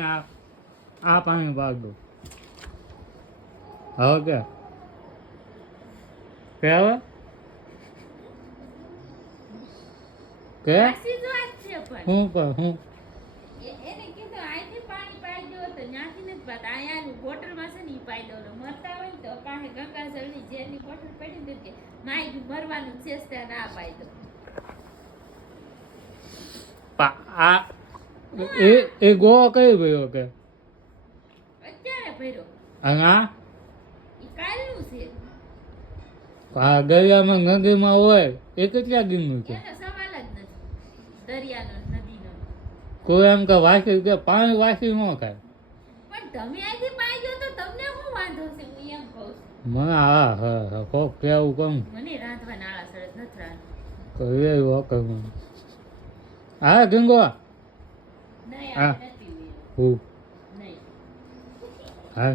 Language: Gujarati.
આ પાણી પાક દો હવે કે હવે કે હું પણ હું એને કીધું અહીંથી પાણી પાઈ દો તો ત્યાંથી નથી પાતા અહીંયા બોટલમાં છે ને ઈ પાઈ દો મરતા હોય ને તો પાસે ગંગાજળની ઝેરની બોટલ પડી ને કે માઈ મરવાનું છે ત્યાં ના પાઈ દો આ એ ગોવા કઈ ભર્યો કે અત્યારે ભર્યો અને આ ઈ કાલનું છે આ દરિયામાં નદીમાં હોય એ કેટલા દિનનું છે એનો સવાલ જ નથી દરિયાનો નદીનો કોઈ એમ કે વાસી કે પાણી વાસી ન ખાય પણ તમે અહીંથી પાઈ દો તો તમને શું વાંધો છે હું એમ કહું છું મને હા કોક કેવું કમ મને રાંધવા નાળા સરસ નથી રાંધવા કરે વખત હા ગંગો નહીં હા આ નથી હું નહીં હા